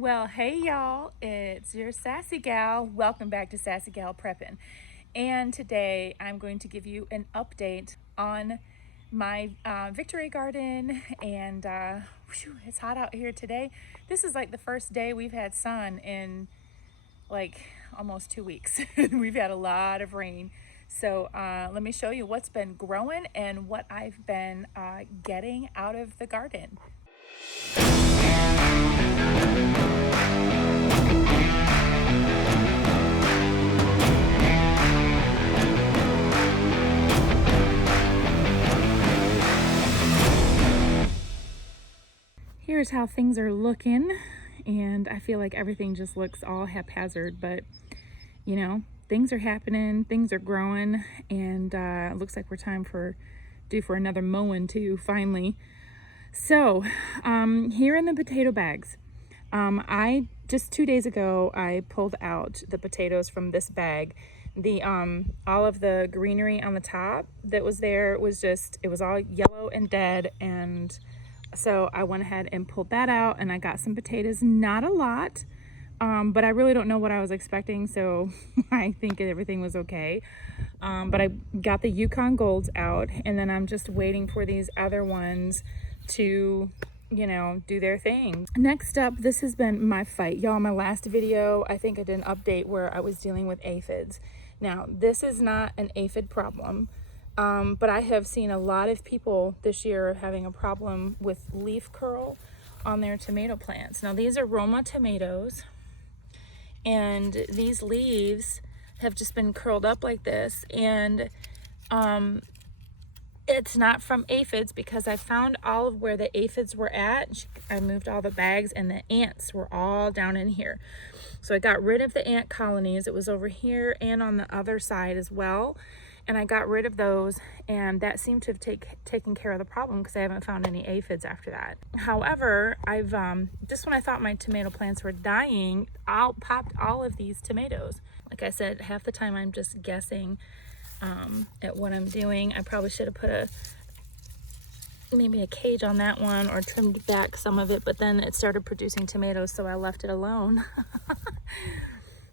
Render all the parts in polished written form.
Well, hey y'all, it's your Sassy Gal. Welcome back to Sassy Gal Preppin'. And today I'm going to give you an update on my victory garden. And it's hot out here today. This is like the first day we've had sun in like almost 2 weeks. We've had a lot of rain. So let me show you what's been growing and what I've been getting out of the garden. Here's how things are looking, and I feel like everything just looks all haphazard, but you know, things are happening, things are growing, and it looks like we're due for another mowing too, finally. So here in the potato bags, I just 2 days ago I pulled out the potatoes from this bag. The all of the greenery on the top that was there was it was all yellow and dead, and so I went ahead and pulled that out, and I got some potatoes. Not a lot, but I really don't know what I was expecting, so I think everything was okay. But I got the Yukon Golds out, and then I'm just waiting for these other ones to, do their thing. Next up, this has been my fight. Y'all, my last video, I think I did an update where I was dealing with aphids. Now, this is not an aphid problem. But I have seen a lot of people this year having a problem with leaf curl on their tomato plants. Now, these are Roma tomatoes, and these leaves have just been curled up like this, and it's not from aphids because I found all of where the aphids were at. I moved all the bags, and the ants were all down in here. So I got rid of the ant colonies. It was over here and on the other side as well. And I got rid of those, and that seemed to have taken care of the problem because I haven't found any aphids after that. However, I've just when I thought my tomato plants were dying, I popped all of these tomatoes. Like I said, half the time I'm just guessing at what I'm doing. I probably should have put maybe a cage on that one or trimmed back some of it, but then it started producing tomatoes, so I left it alone.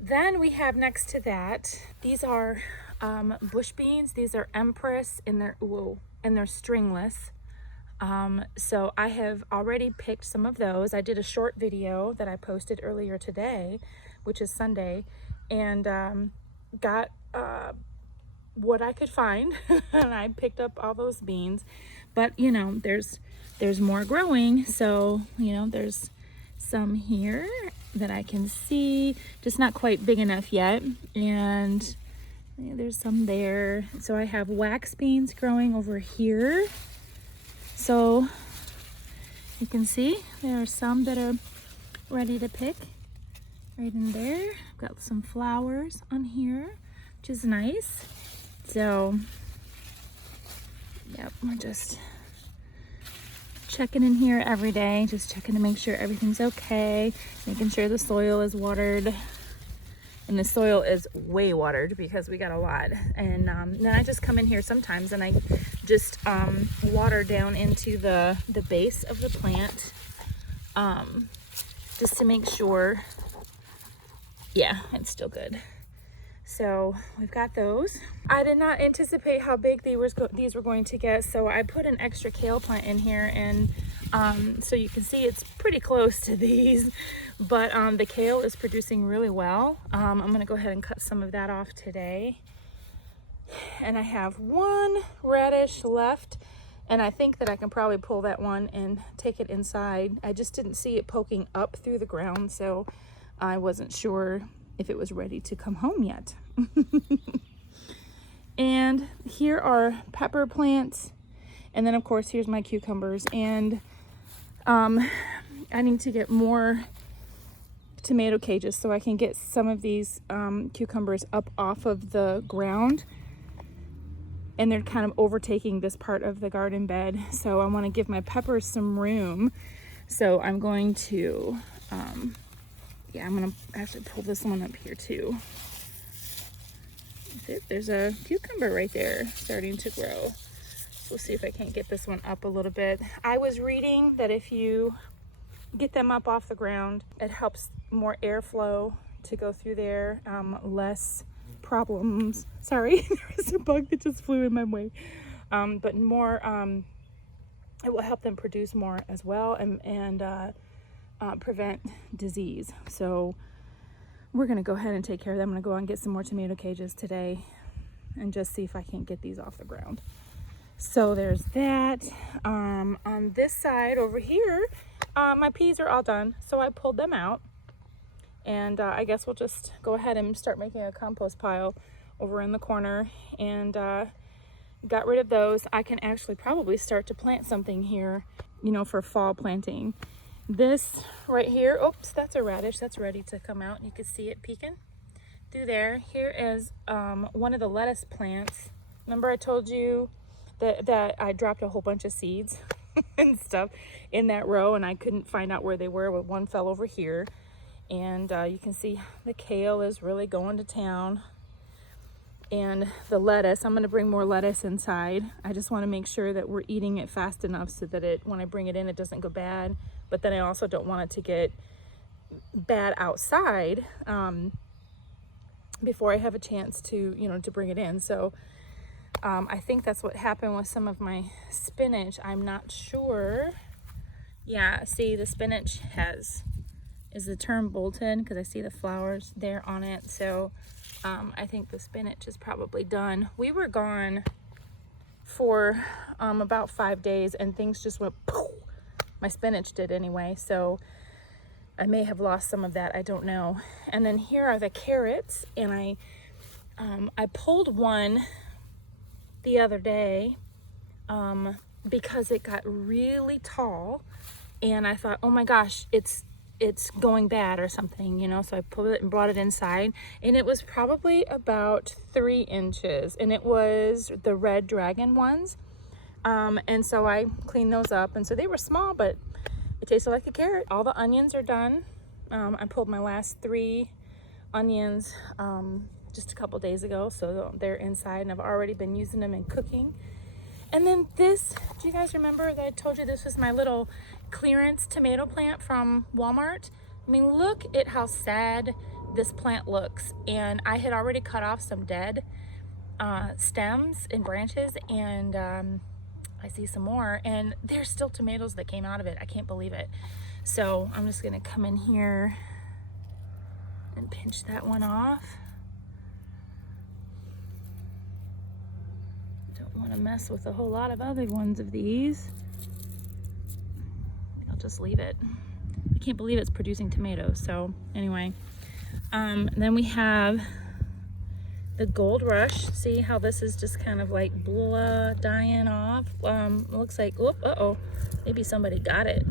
Then we have next to that, these are bush beans. These are Empress, and they're stringless. So I have already picked some of those. I did a short video that I posted earlier today, which is Sunday, and got what I could find and I picked up all those beans. But there's more growing, so there's some here that I can see, just not quite big enough yet, and there's some there. So I have wax beans growing over here, so you can see there are some that are ready to pick right in there. I've got some flowers on here, which is nice. So yep, we're just checking in here every day, just checking to make sure everything's okay, making sure the soil is watered. And the soil is way watered because we got a lot. And then I just come in here sometimes and I just water down into the base of the plant, just to make sure, yeah, it's still good. So we've got those. I did not anticipate how big these were going to get, so I put an extra kale plant in here, and so you can see it's pretty close to these, but the kale is producing really well. I'm gonna go ahead and cut some of that off today. And I have one radish left, and I think that I can probably pull that one and take it inside. I just didn't see it poking up through the ground, so I wasn't sure if it was ready to come home yet. And here are pepper plants, and then of course here's my cucumbers, and I need to get more tomato cages so I can get some of these cucumbers up off of the ground, and they're kind of overtaking this part of the garden bed, so I want to give my peppers some room. So I'm going to yeah, I'm gonna actually pull this one up here too. There's a cucumber right there starting to grow. So we'll see if I can't get this one up a little bit. I was reading that if you get them up off the ground. It helps more airflow to go through there, less problems. Sorry, there was a bug that just flew in my way. But more, it will help them produce more as well, and prevent disease. So we're gonna go ahead and take care of them. I'm gonna go out and get some more tomato cages today and just see if I can't get these off the ground. So there's that. On this side over here, my peas are all done, so I pulled them out, and I guess we'll just go ahead and start making a compost pile over in the corner, and got rid of those. I can actually probably start to plant something here, you know, for fall planting. This right here, oops, that's a radish that's ready to come out. You can see it peeking through there. Here is one of the lettuce plants. Remember I told you that I dropped a whole bunch of seeds and stuff in that row, and I couldn't find out where they were. Well, one fell over here, and you can see the kale is really going to town. And the lettuce, I'm going to bring more lettuce inside. I just want to make sure that we're eating it fast enough so that when I bring it in, it doesn't go bad. But then I also don't want it to get bad outside before I have a chance to, you know, to bring it in. So I think that's what happened with some of my spinach. I'm not sure. Yeah, see, the spinach is the term bolted because I see the flowers there on it. So I think the spinach is probably done. We were gone for about 5 days, and things just went poof. My spinach did anyway, so I may have lost some of that, I don't know. And then here are the carrots, and I pulled one the other day because it got really tall, and I thought, oh my gosh, it's going bad or something, you know. So I pulled it and brought it inside, and it was probably about 3 inches, and it was the red dragon ones. And so I cleaned those up, and so they were small, but it tasted like a carrot. All the onions are done. I pulled my last 3 onions just a couple days ago, so they're inside, and I've already been using them in cooking. And then this, do you guys remember that I told you this was my little clearance tomato plant from Walmart? I mean, look at how sad this plant looks. And I had already cut off some dead stems and branches, and I see some more, and there's still tomatoes that came out of it. I can't believe it. So I'm just gonna come in here and pinch that one off. Want to mess with a whole lot of other ones of these. I'll just leave it. I can't believe it's producing tomatoes. So anyway, then we have the Gold Rush. See how this is just kind of like blah, dying off. It looks like, uh-oh, maybe somebody got it.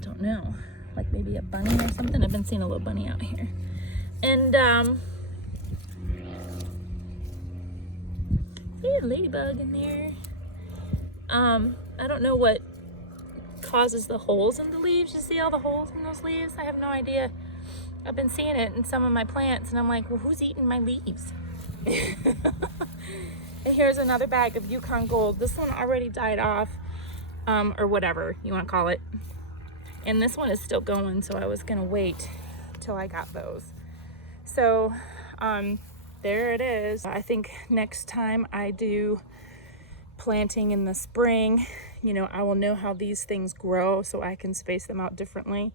Don't know, like maybe a bunny or something. I've been seeing a little bunny out here. And a ladybug in there. I don't know what causes the holes in the leaves. You see all the holes in those leaves? I have no idea. I've been seeing it in some of my plants, and I'm like, well, who's eating my leaves? And here's another bag of Yukon Gold. This one already died off, or whatever you want to call it. And this one is still going, so I was gonna wait till I got those. So, there it is. I think next time I do planting in the spring, you know, I will know how these things grow so I can space them out differently,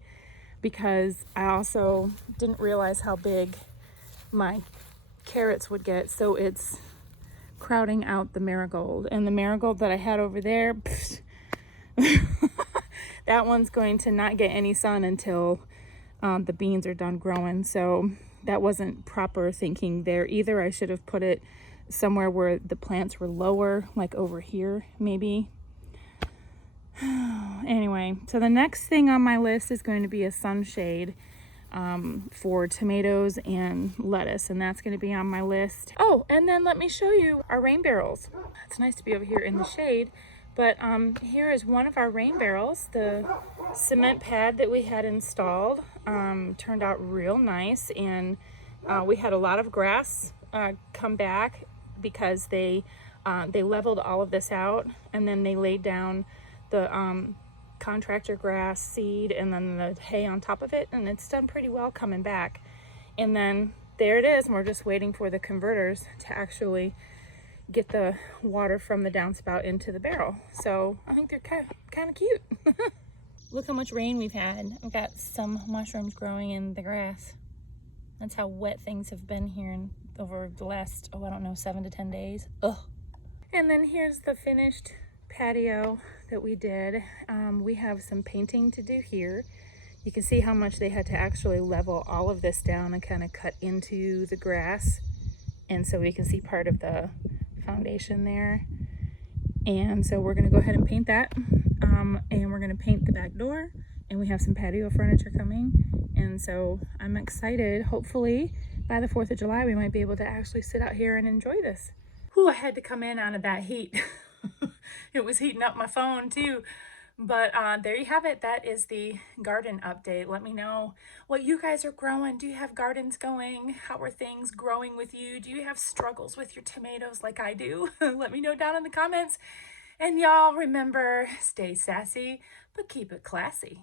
because I also didn't realize how big my carrots would get. So it's crowding out the marigold, and the marigold that I had over there, that one's going to not get any sun until the beans are done growing. So that wasn't proper thinking there either. I should have put it somewhere where the plants were lower, like over here maybe. Anyway, so the next thing on my list is going to be a sunshade for tomatoes and lettuce, and that's going to be on my list. Oh, and then let me show you our rain barrels. It's nice to be over here in the shade, but here is one of our rain barrels. The cement pad that we had installed turned out real nice, and we had a lot of grass come back because they leveled all of this out, and then they laid down the contractor grass seed and then the hay on top of it, and it's done pretty well coming back. And then there it is, and we're just waiting for the converters to actually get the water from the downspout into the barrel. So I think they're kind of cute. Look how much rain we've had. We've got some mushrooms growing in the grass. That's how wet things have been here over the last, I don't know, 7 to 10 days. Ugh. And then here's the finished patio that we did. We have some painting to do here. You can see how much they had to actually level all of this down and kind of cut into the grass. And so we can see part of the foundation there. And so we're gonna go ahead and paint that. And we're gonna paint the back door, and we have some patio furniture coming. And so I'm excited. Hopefully by the 4th of July, we might be able to actually sit out here and enjoy this. Whew, I had to come in out of that heat. It was heating up my phone too. But there you have it. That is the garden update. Let me know what you guys are growing. Do you have gardens going? How are things growing with you? Do you have struggles with your tomatoes like I do? Let me know down in the comments. And y'all remember, stay sassy, but keep it classy.